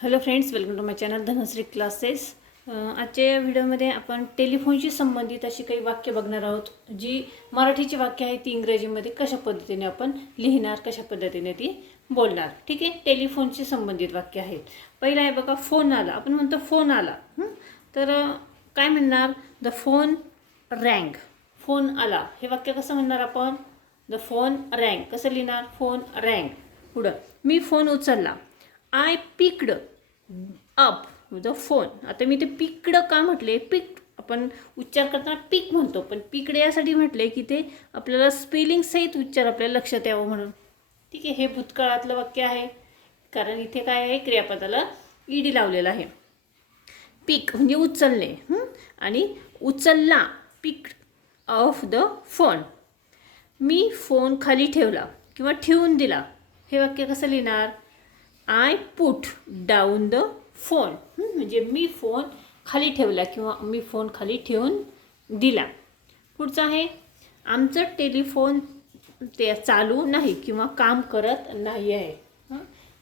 Hello friends, welcome to my channel Dhanashree classes. आजच्या व्हिडिओमध्ये आपण टेलिफोनशी संबंधित अशी काही वाक्य बघणार आहोत. जी मराठीची वाक्य आहेत ती इंग्रजीमध्ये कशा पद्धतीने आपण लिहिणार, कशा पद्धतीने ती बोलणार. ठीक आहे, टेलिफोनशी संबंधित वाक्य आहेत. पहिलं आहे बघा, फोन आला. आपण म्हणतो फोन आला. तर काय म्हणणार? The phone rang. फोन आला हे वाक्य कसं म्हणणार आपण? द फोन रँग. कसं लिहिणार? फोन रँग. पुढं, मी फोन उचलला. I picked up the phone. आता मी ते पिक्ड का म्हटले? पिक आपण उच्चार करताना पिक म्हणतो, पण पिक्ड यासाठी म्हटले की ते आपल्याला स्पेलिंग सहित उच्चार आपल्याला लक्षात यावं म्हणून. ठीक आहे, हे भूतकाळातलं वाक्य आहे, कारण इथे काय आहे? क्रियापदाला ईडी लावलेला आहे. पिक म्हणजे उचलणे, आणि उचलला, picked of the phone. Me phone खाली ठेवला किंवा ठेवून दिला. हे वाक्य कसं लिहिणार? I put down the phone. म्हणजे मी फोन खाली ठेवला किंवा मी फोन खाली ठेवून दिला. पुढचं आहे, आमचं टेलिफोन ते चालू नाही किंवा काम करत नाही आहे.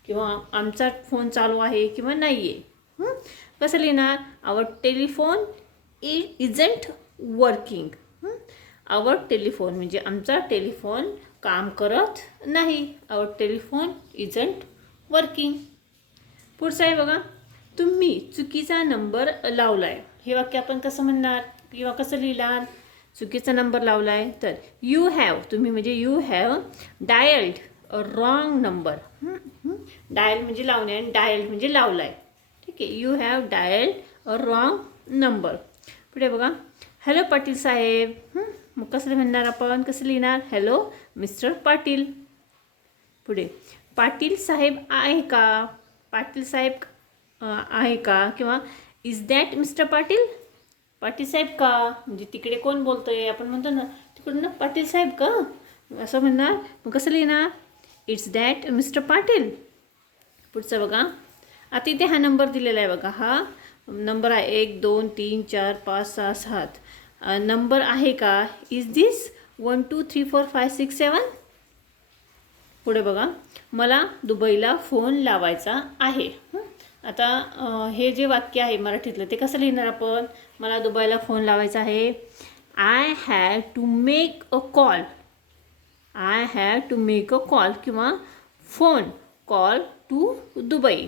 किंवा आमचा फोन चालू आहे किंवा नाही आहे. कसं लिहिणार? Our telephone isn't working. Our telephone म्हणजे आमचा टेलिफोन काम करत नाही. Our telephone isn't working. पुढचं आहे बघा, तुम्ही चुकीचा नंबर लावला आहे. हे वाक्य आपण कसं म्हणणार किंवा कसं लिहिणार? चुकीचा नंबर लावला आहे तर यू हॅव, तुम्ही म्हणजे you have dialled a wrong number. Dial म्हणजे लावणे आणि डायल्ड म्हणजे लावला आहे. ठीक आहे, you have dialled a wrong number. पुढे बघा, हॅलो पाटील साहेब. मग कसं म्हणणार आपण? कसं लिहिणार? Hello mister Patil. पुढे, पाटील साहेब आहे का? पाटील साहेब आहे का? किंवा is that mister Patil? Patil साहेब का? म्हणजे तिकडे कोण बोलतोय? आपण म्हणतो ना तिकडून, पाटील साहेब का असं म्हणणार. मग कसं लिहिणार? It's that mister Patil. पुढचं बघा, आता इथे हा नंबर दिलेला आहे बघा. हा नंबर आहे 1 2 3 4 5 6 7. नंबर आहे का? इज दिस 1 2 3 4 5 6 7. पुढे बघा, मला दुबईला फोन लावायचा आहे. आता हे जे वाक्य आहे मराठीतलं ते कसं लिहिणार आपण? मला दुबईला फोन लावायचा आहे. I have to make a call. I have to make a call किंवा phone call to Dubai.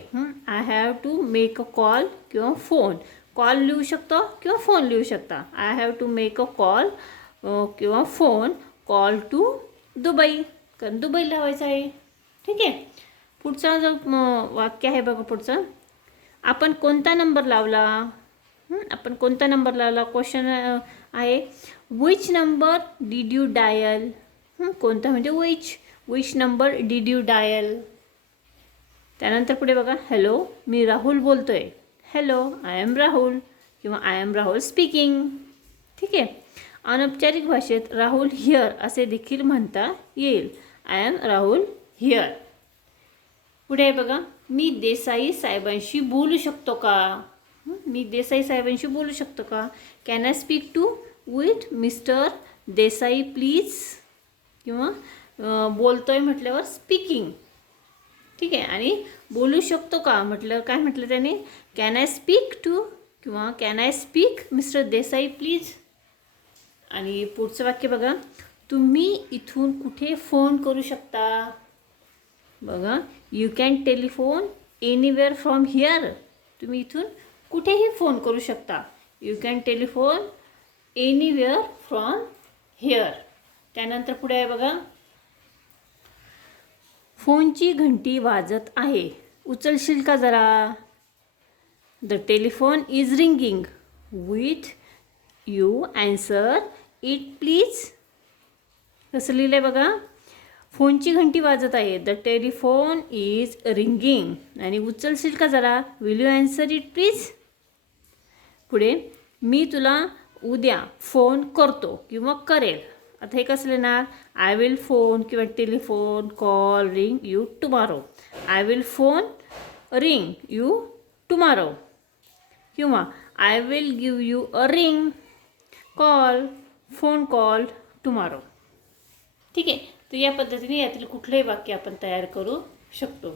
I have to make a call किंवा फोन कॉल लिहू शकतो किंवा फोन लिहू शकता. I have to make a call किंवा phone call to Dubai, कारण Dubai लावायचं आहे. ठीक आहे, पुढचा जो वाक्य आहे बघा पुढचं, आपण कोणता नंबर लावला? आपण कोणता नंबर लावला? क्वेश्चन आहे. Which number did you dial? कोणता म्हणजे which number did you dial? त्यानंतर पुढे बघा, हॅलो मी राहुल बोलतोय. हॅलो आय एम राहुल किंवा आय एम राहुल स्पीकिंग. ठीक आहे, अनौपचारिक भाषेत राहुल हिअर असे देखील म्हणता येईल. I am Rahul here. पुढे बघा, मी देसाई साहेबांशी बोलू शकतो का? मी देसाई साहेबांशी बोलू शकतो का? Can I speak to with mister Desai please? किंवा बोलतोय म्हटल्यावर स्पीकिंग. ठीक आहे, आणि बोलू शकतो का म्हटलं काय म्हटलं त्याने? कॅन आय स्पीक टू किंवा can I speak mister Desai please. आणि पुढचं वाक्य बघा, तुम्ही इथून कुठे फोन करू शकता? बघा, you can telephone anywhere from here. तुम्ही इथून कुठेही फोन करू शकता. You can telephone anywhere from here. त्यानंतर पुढे आहे बघा, फोनची घंटी वाजत आहे, उचलशील का जरा? The telephone is ringing, with you answer it please. कसं लिहिलं आहे बघा, फोनची घंटी वाजत आहे, द टेलिफोन इज रिंगिंग, आणि उचलशील का जरा? Will you answer it please. पुढे, मी तुला उद्या फोन करतो किंवा करेल. आता हे कसं लिहिणार? आय विल फोन किंवा telephone call ring you tomorrow. I will phone ring you tomorrow किंवा I will give you a ring call phone call tomorrow. ठीक आहे, तर या पद्धतीने यातील कुठलंही वाक्य आपण तयार करू शकतो.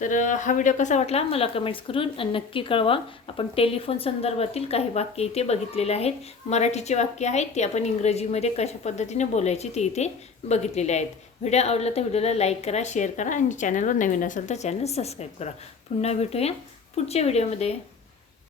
तर हा व्हिडिओ कसा वाटला मला कमेंट्स करून नक्की कळवा. आपण टेलिफोन संदर्भातील काही वाक्य इथे बघितलेले आहेत. मराठीचे वाक्य आहेत ते आपण इंग्रजीमध्ये कशा पद्धतीने बोलायची ते इथे बघितलेले आहेत. व्हिडिओ आवडला तर व्हिडिओला लाईक करा, शेअर करा आणि चॅनलवर नवीन असेल तर चॅनल सबस्क्राईब करा. पुन्हा भेटूया पुढच्या व्हिडिओमध्ये.